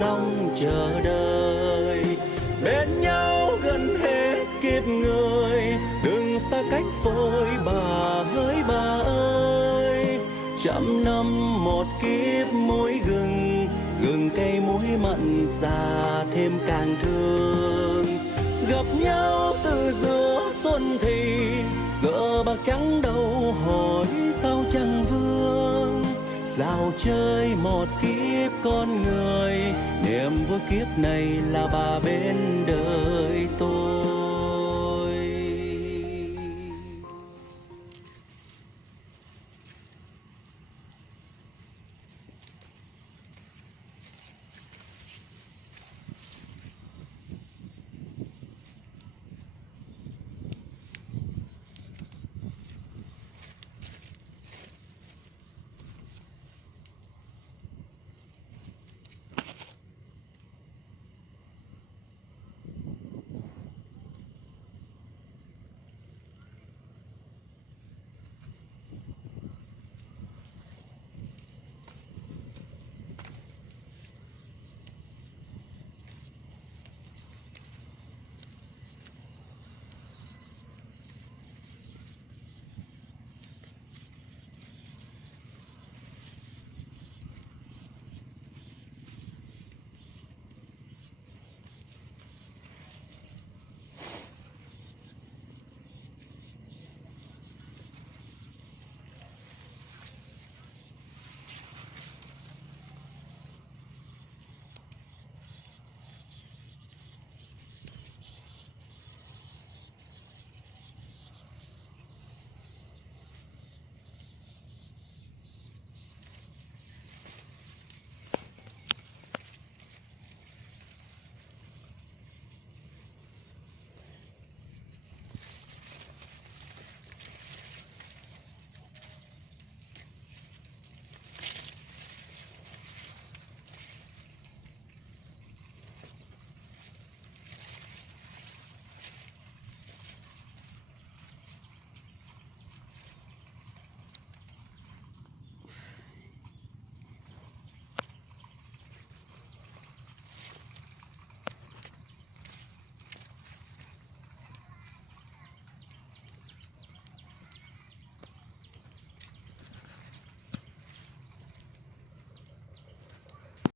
đong chờ đợi. Bên nhau gần hết kiếp người, đừng xa cách rồi bà hỡi bà ơi. Trăm năm một kiếp muối gừng, gừng cây muối mặn già thêm càng thương. Gặp nhau từ giữa xuân thì giờ bạc trắng đâu hỏi sao chẳng vương. Dạo chơi một kiếp con người, niềm vui kiếp này là bà bên đời tôi.